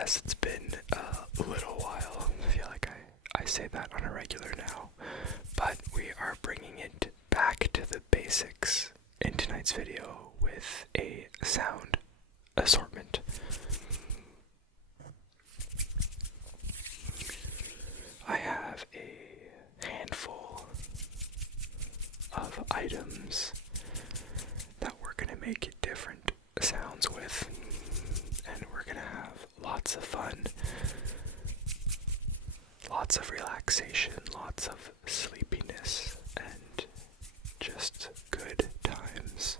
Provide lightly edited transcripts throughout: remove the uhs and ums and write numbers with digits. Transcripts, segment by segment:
Yes, it's been a little while. I feel like I say that on a regular now. But we are bringing it back to the basics in tonight's video with a sound assortment. I have a handful of items that we're going to make different sounds with, and we're going to have lots of fun, lots of relaxation, lots of sleepiness, and just good times.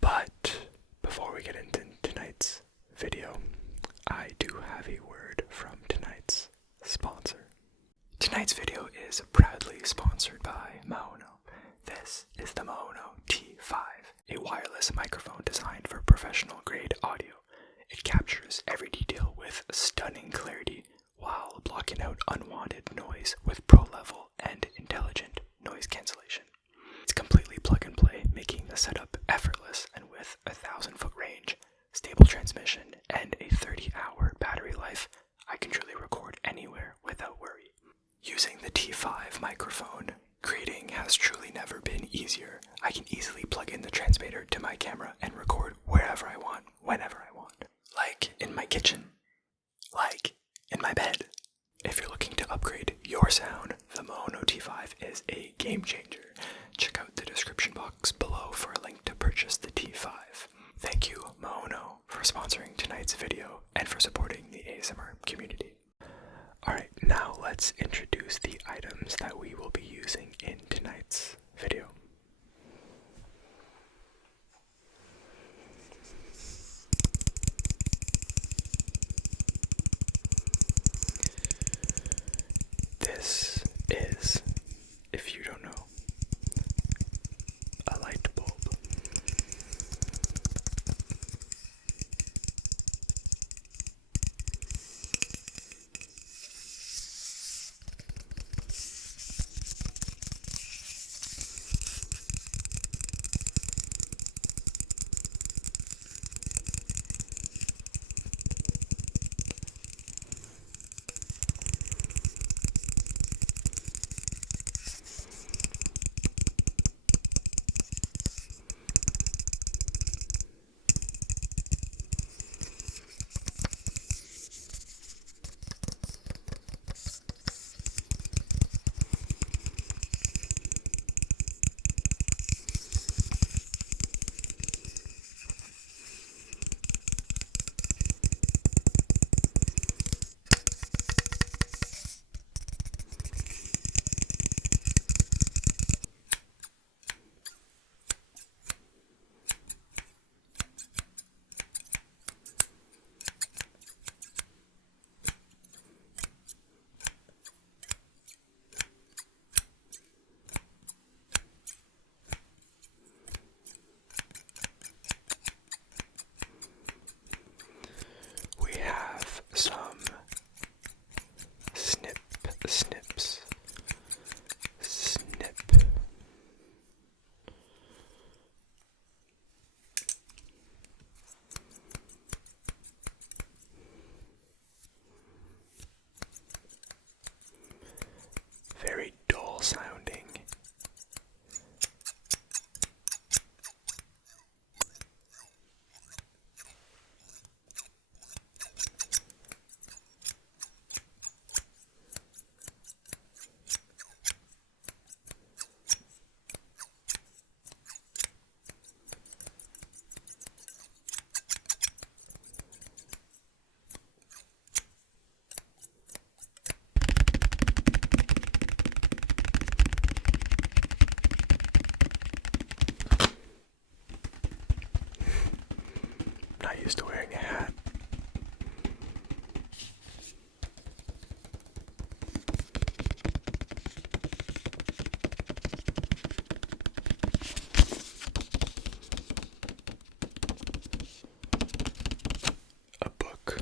But before we get into tonight's video, I do have a word from tonight's sponsor. Tonight's video is proudly sponsored by Maono. This is the Maono T5, a wireless microphone designed for professional grade audio. It captures every detail with stunning clarity while blocking out unwanted noise with pro level and intelligent noise cancellation. It's completely plug and play, making the setup effortless, and with a 1,000-foot range, stable transmission, and a 30-hour battery life, I can truly record anywhere without worry. Using the T5 microphone, creating has truly never been easier. I can easily plug in the transmitter to my camera and record wherever I want, whenever I want. Like in my kitchen. Like in my bed. If you're looking to upgrade your sound, the Maono T5 is a game changer. Check out the description box below for a link to purchase the T5. Thank you, Maono, for sponsoring tonight's video and for supporting the ASMR community. Alright, now let's introduce the items that we will be using in tonight's video. This is, if you don't know, a light bulb. Some snips, snip. Very dull sounding. Not used to wearing a hat. A book.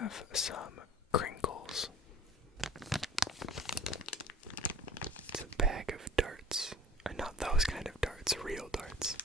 have some crinkles. It's a bag of darts. And not those kind of darts, real darts.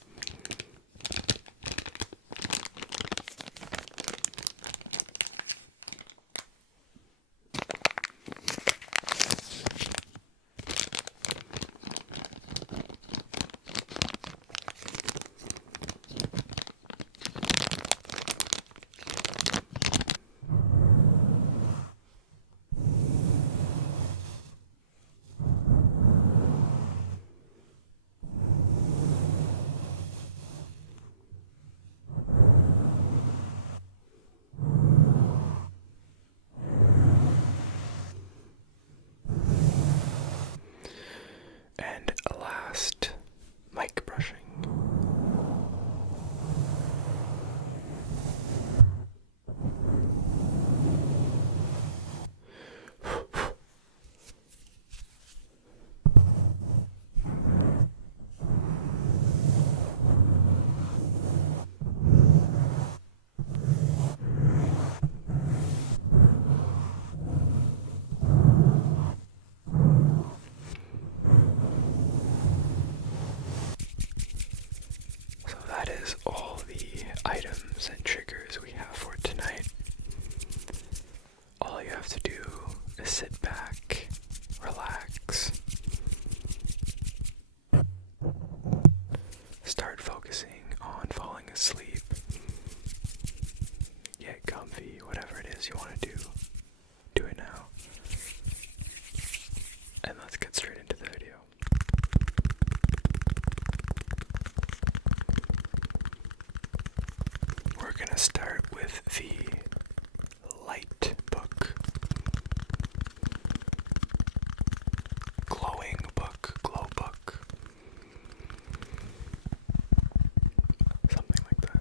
And last, mic brushing. So that is all the items and triggers we have for tonight. All you have to do is sit back, relax, start focusing on falling asleep, get comfy, whatever it is you want to do, do it now. And let's get straight into the video. We're gonna start with the light book. Glowing book, glow book. Something like that.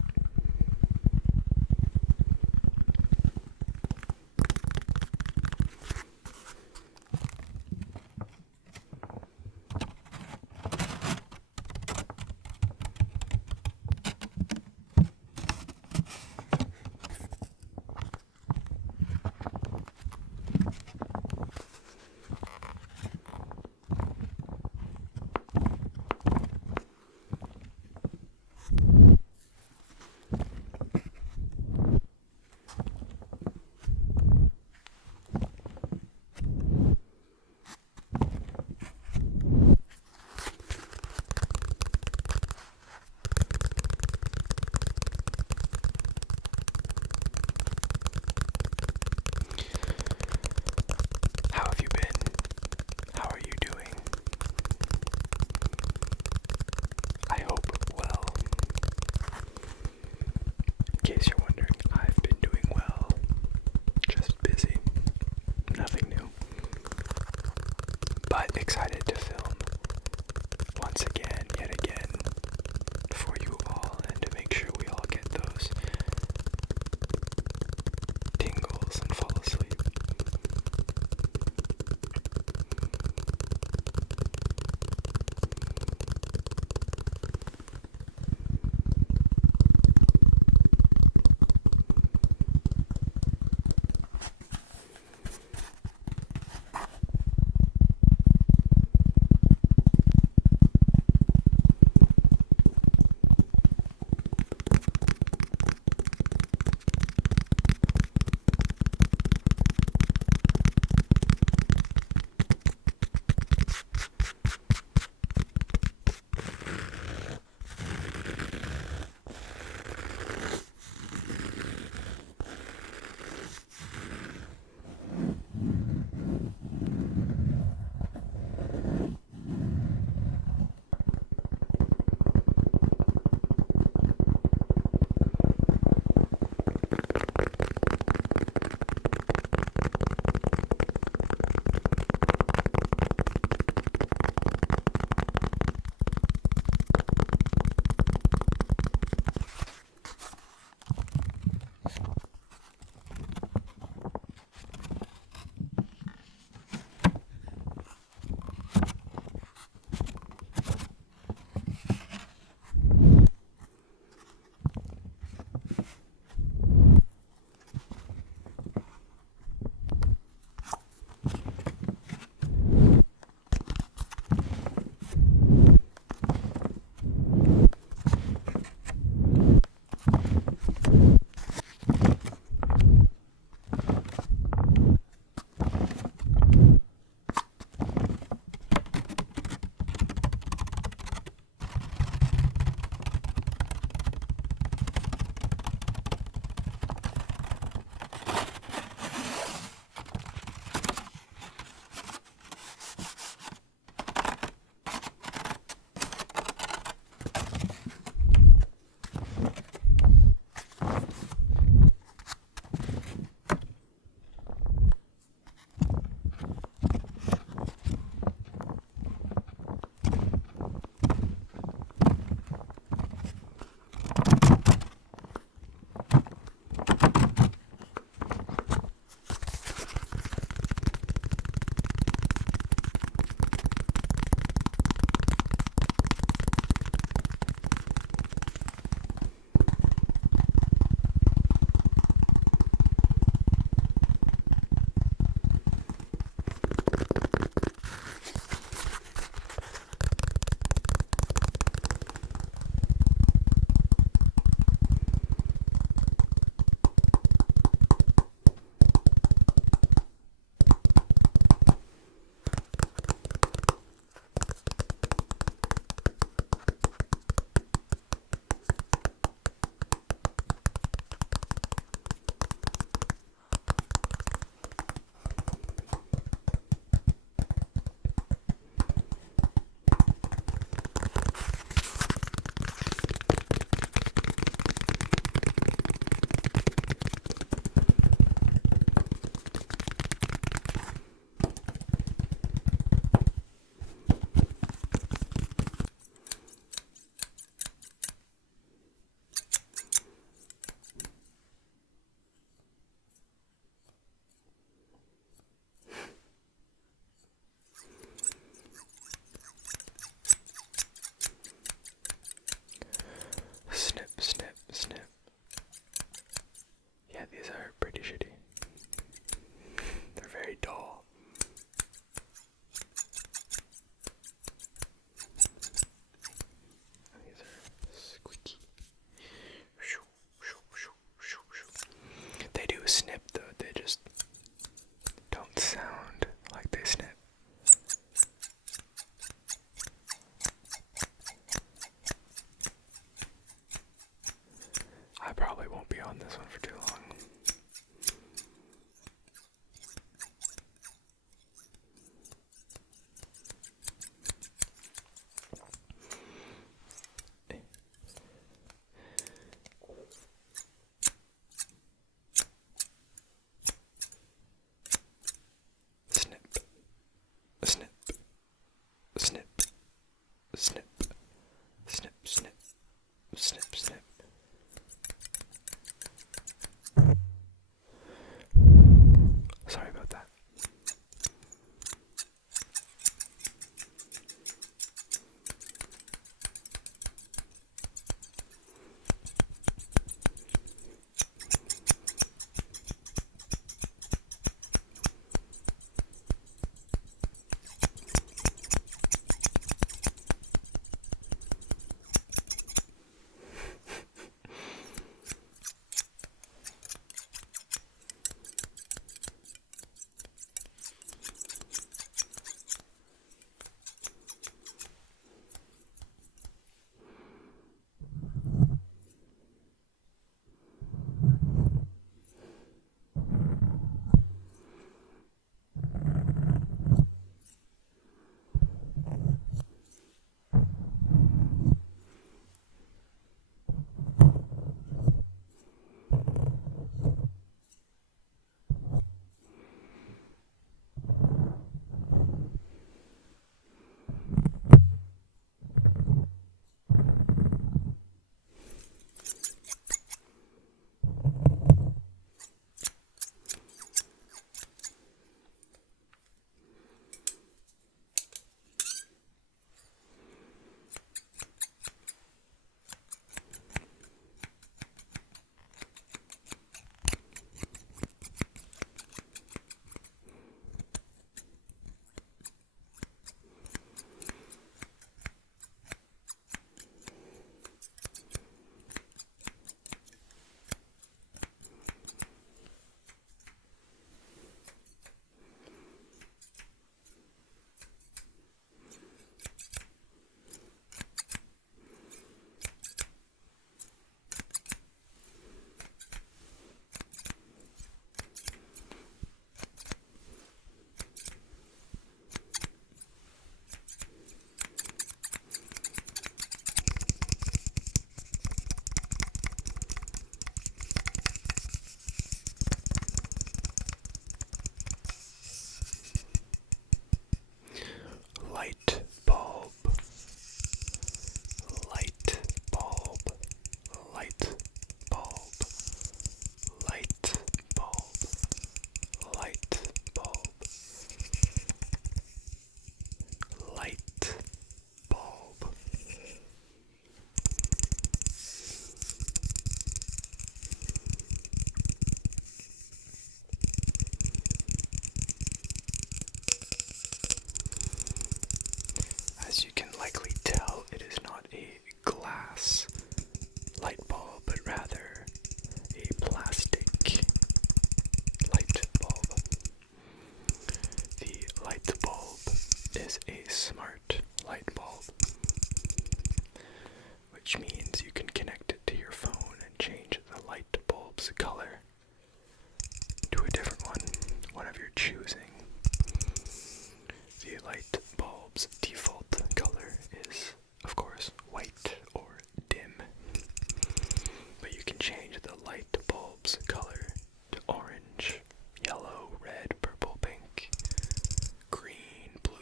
How have you been? How are you doing? I hope well. In case you're wondering, I've been doing well. Just busy. Nothing new. But excited to film once again, yet again, for you all and to make sure we all get those tingles and fall asleep. is a smart light bulb, which means you can connect it to your phone and change the light bulb's color to a different one of your choosing. The light bulb's default color is, of course, white or dim, but you can change the light bulb's color to orange, yellow, red, purple, pink, green, blue,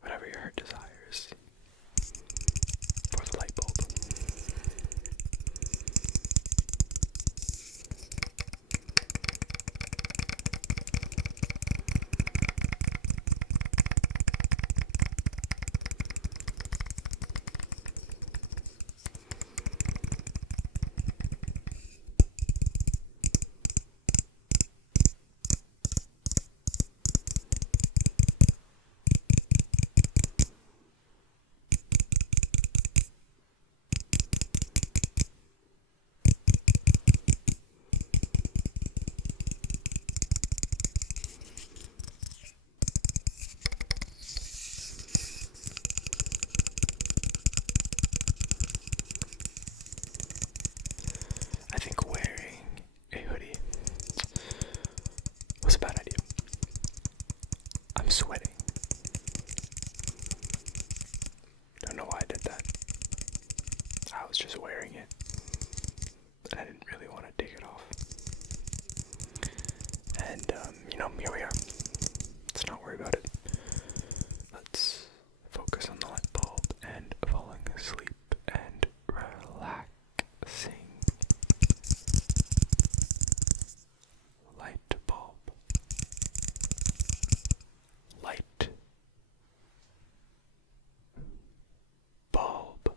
whatever your heart desires for the light bulb. I think wearing a hoodie was a bad idea. I'm sweating. Don't know why I did that. I was just wearing it, and I didn't really want to take it off. And, here we are. Let's not worry about it. Let's focus on the light bulb and falling asleep and relaxing. Light bulb. Light bulb.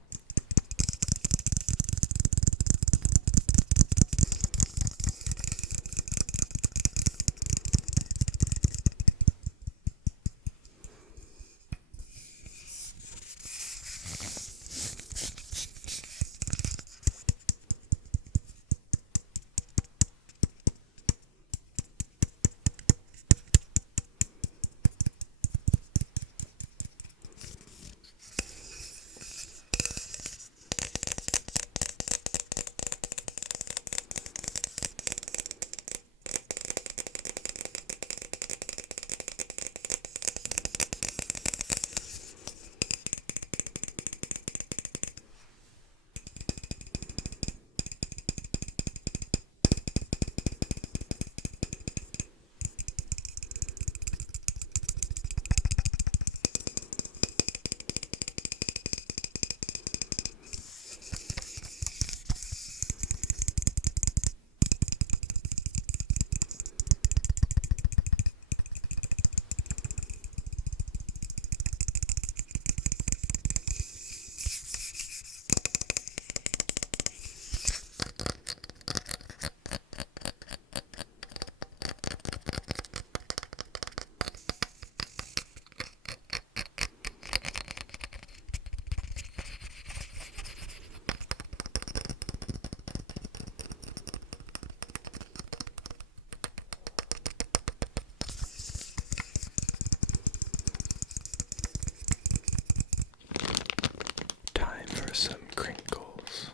Time for some crinkles.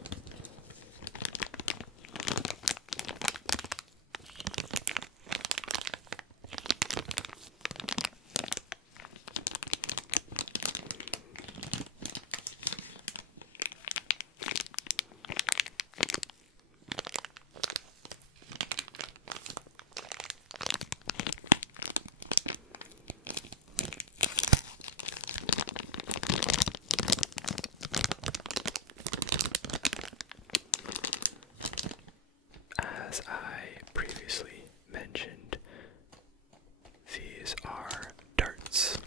As I previously mentioned, these are darts.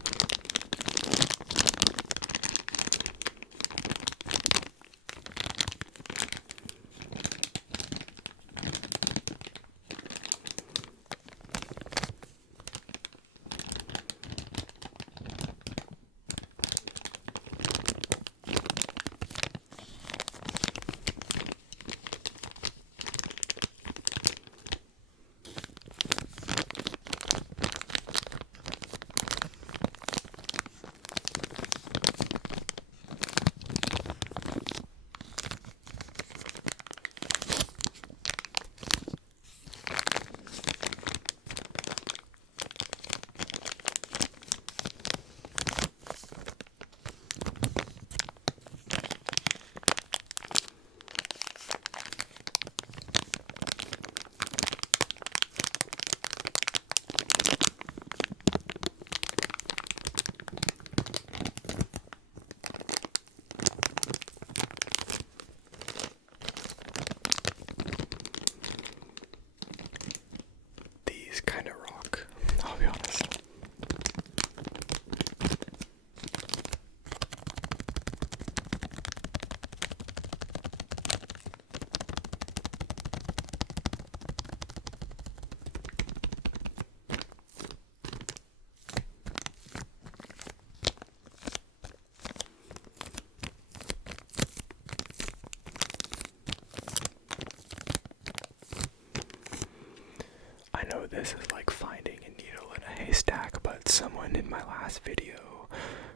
I know this is like finding a needle in a haystack, but someone in my last video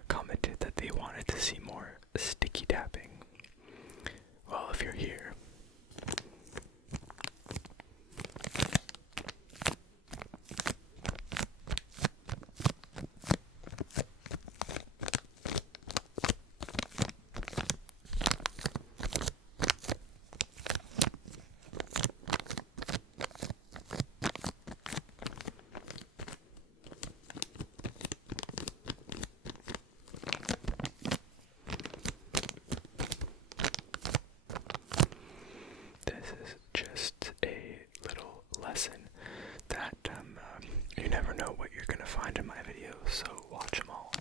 commented that they wanted to see more sticky tapping. Well, if you're here, this is just a little lesson that you never know what you're gonna find in my videos, so watch them all.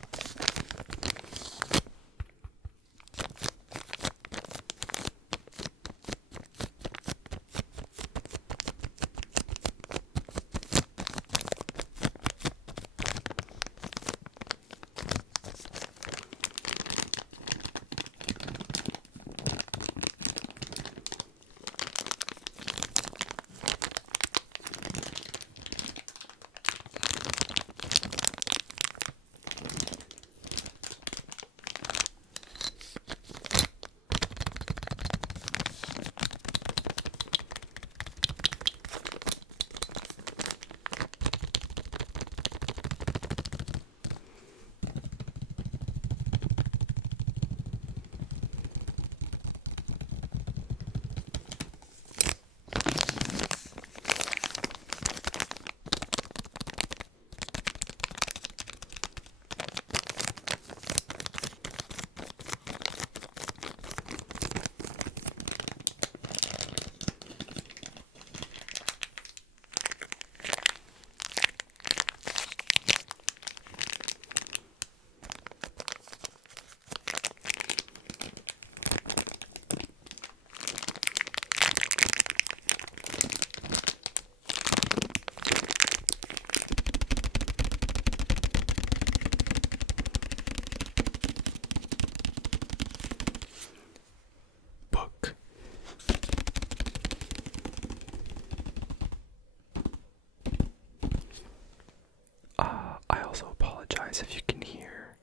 I also apologize if you can hear.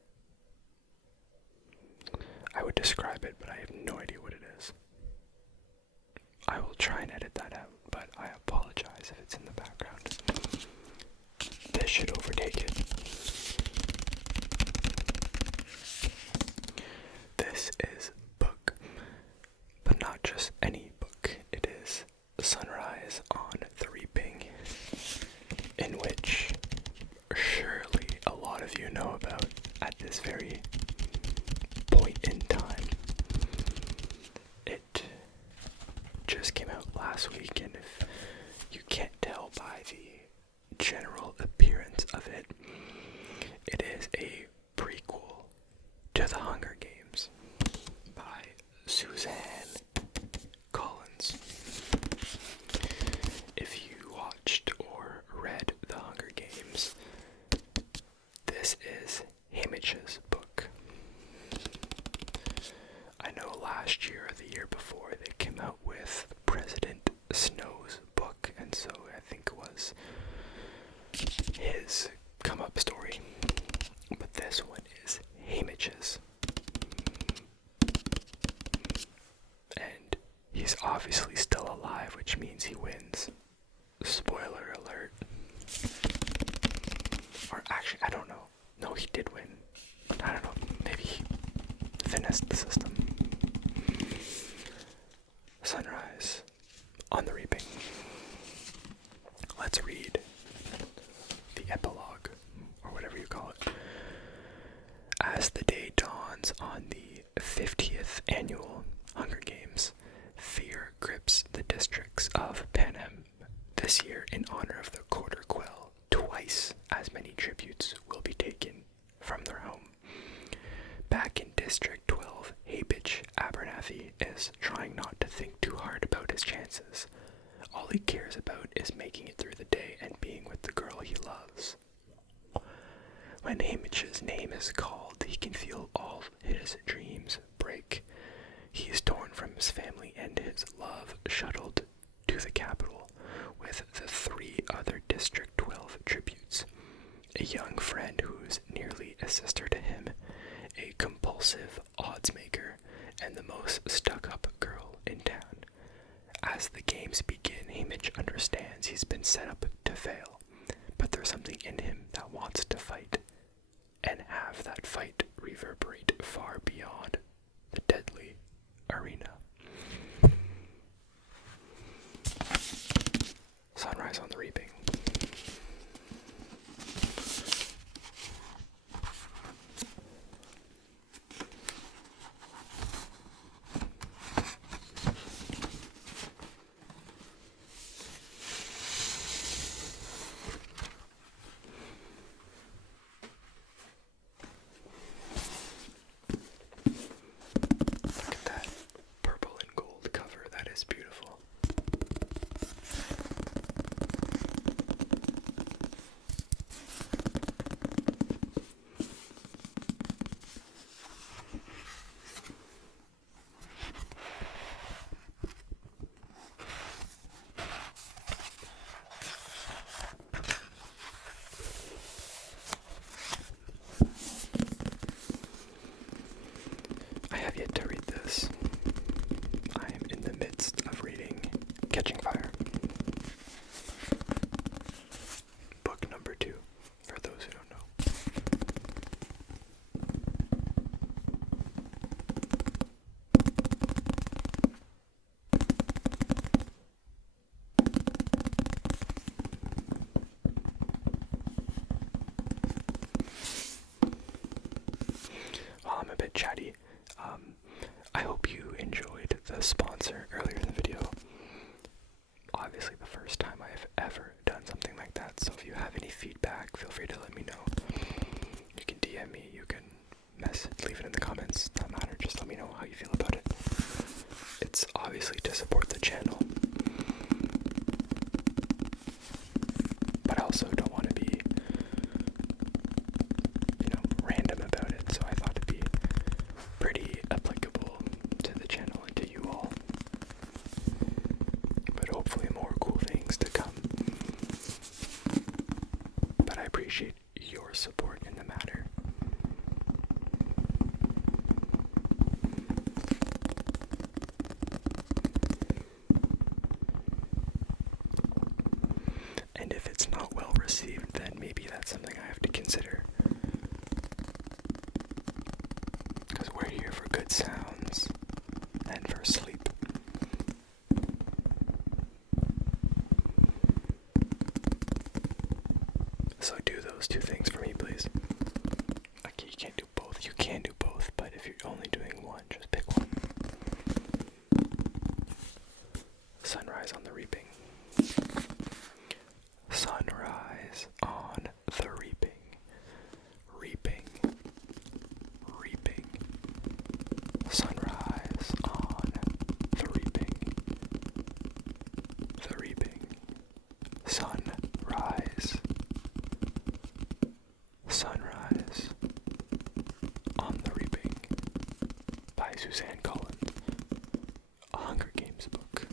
I would describe it, but I have no idea what it is. I will try and edit that out, but I apologize if it's in the background. This should overtake it. This is book, but not just any book. It is Sunrise on the Reaping, in which surely a lot of you know about at this very point in time. It just came out last week, and if you can't tell by the general appearance of it, it is a prequel to The Hunger Games by Suzanne Collins. If you watched or read The Hunger Games, this is Haymitch's book. I know last year or the year before they came out with President Snow's book, and so I think it was his come up story. But this one is Haymitch's. And he's obviously still alive, which means he wins. Spoiler alert. Or actually, I don't know. No, he did win. I don't know. Maybe he finessed the system. Sunrise on the Reaping. Let's read the epilogue, or whatever you call it. As the day dawns on the 50th annual Hunger Games, fear grips the districts of Panem. This year, in honor of the Quarter Quell, twice as many tributes will be taken from their home. Back in District 12, Haybitch Abernathy is trying not to think too hard about his chances. All he cares about is making it through the day and being with the girl he loves. When Haymitch's name is called, he can feel all his dreams break. He is torn from his family and his love, shuttled to the capital, with with the 3 other District 12 tributes: a young friend who's nearly a sister to him, a compulsive odds maker, and the most stuck-up girl in town. As the games begin, Haymitch understands he's been set up to fail, but there's something in him that wants to fight, and have that fight reverberate far beyond the deadly arena. Sunrise on the Reaping. Look at that purple and gold cover, that is beautiful. I have yet to read this. I am in the midst of reading Catching Fire. Book number 2, for those who don't know. While I'm a bit chatty, I hope you enjoyed the sponsor earlier in the video. Obviously the first time I've ever done something like that, so if you have any feedback, feel free to let me know. You can DM me, you can leave it in the comments, doesn't matter, just let me know how you feel about it. It's obviously to support the channel, but I also don't want to be, random about it, so I thought it'd be pretty applicable to the channel and to you all. But hopefully more cool things to come. But I appreciate your support in the matter. And if it's not well received, then maybe that's something I have to consider. Because we're here for good sounds and for sleep. So do those 2 things for me, please. Okay, you can't do both. You can do both, but if you're only doing one, just pick one. Sunrise on the Reaping. Sunrise on the Reaping. Reaping. Reaping. Sunrise on the Reaping. The Reaping. Sunrise. Sunrise on the Reaping by Suzanne Collins, a Hunger Games book.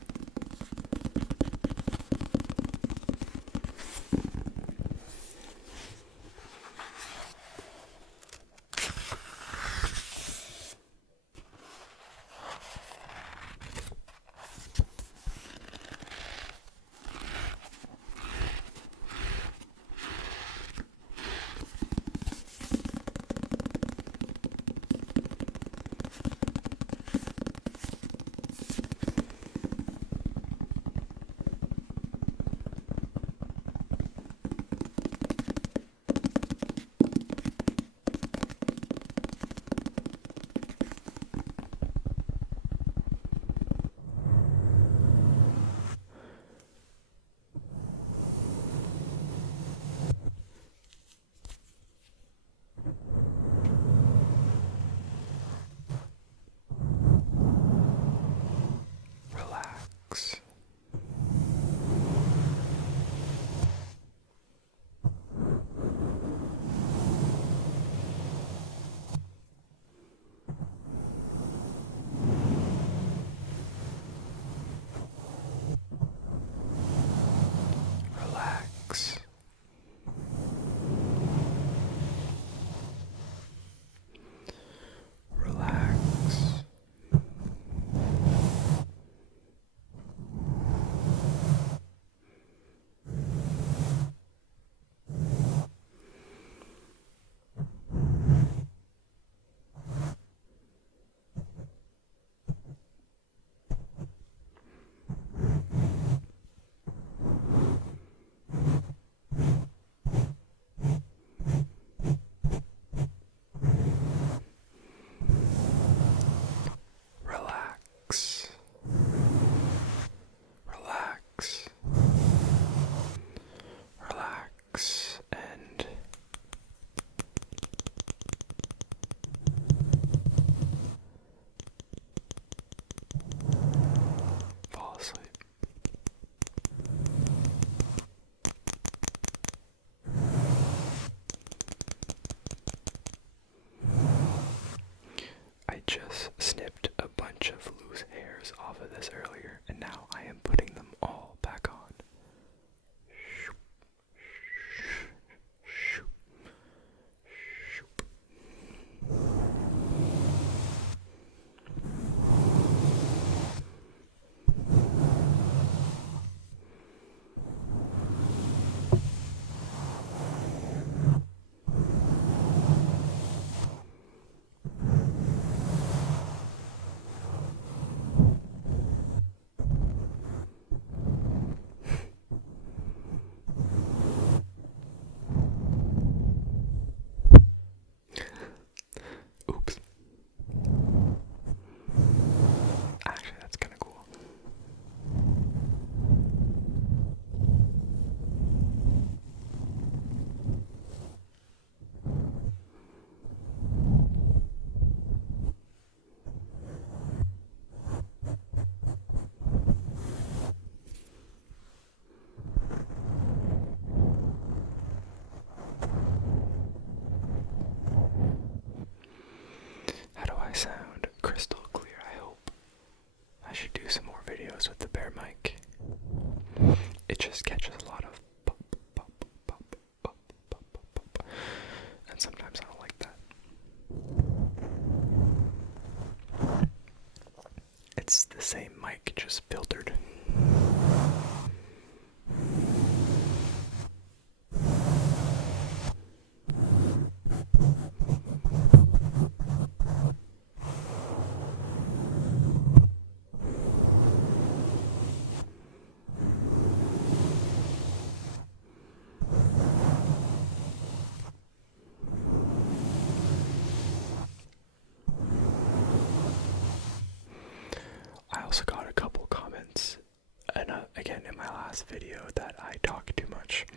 last video that I talk too much.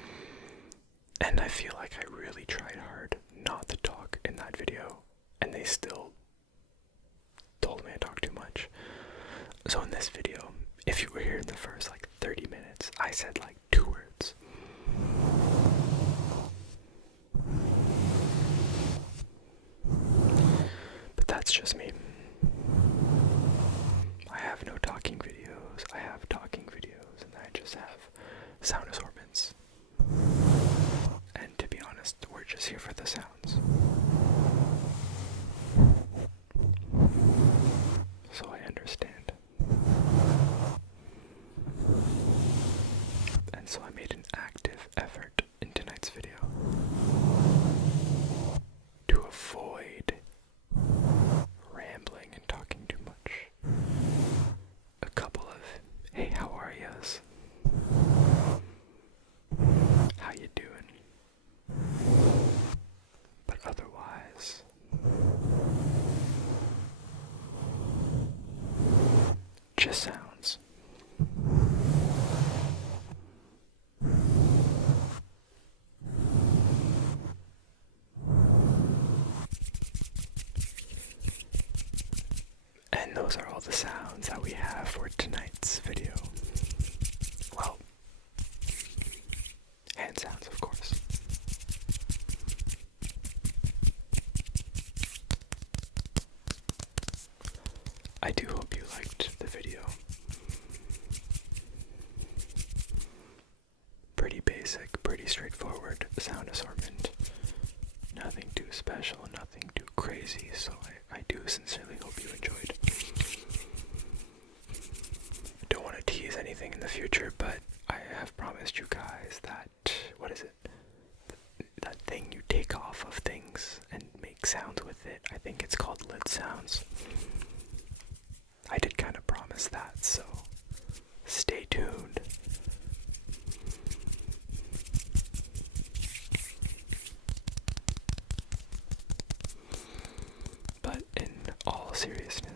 And I feel like I really tried hard not to talk in that video, and they still told me I talk too much. So in this video, if you were here in the first 30 minutes, I said 2 words. But that's just me. I have no talking videos. I have talking videos, and I just have sound assortments. And to be honest, we're just here for the sounds. So I understand. And so I made an active effort in tonight's video to avoid rambling and talking too much. A couple of, hey, how are yas? How you doing? But otherwise, just sounds. And those are all the sounds that we have for tonight's video. Well, hand sounds, of course. I do hope you liked the video. Pretty basic, pretty straightforward sound assortment. Nothing too special, nothing too crazy, so I do sincerely hope you enjoyed. I don't want to tease anything in the future, but I have promised you guys that, what is it? That thing you take off of things and make sounds with it. I think it's called lid sounds. I did kind of promise that, so stay tuned. But in all seriousness,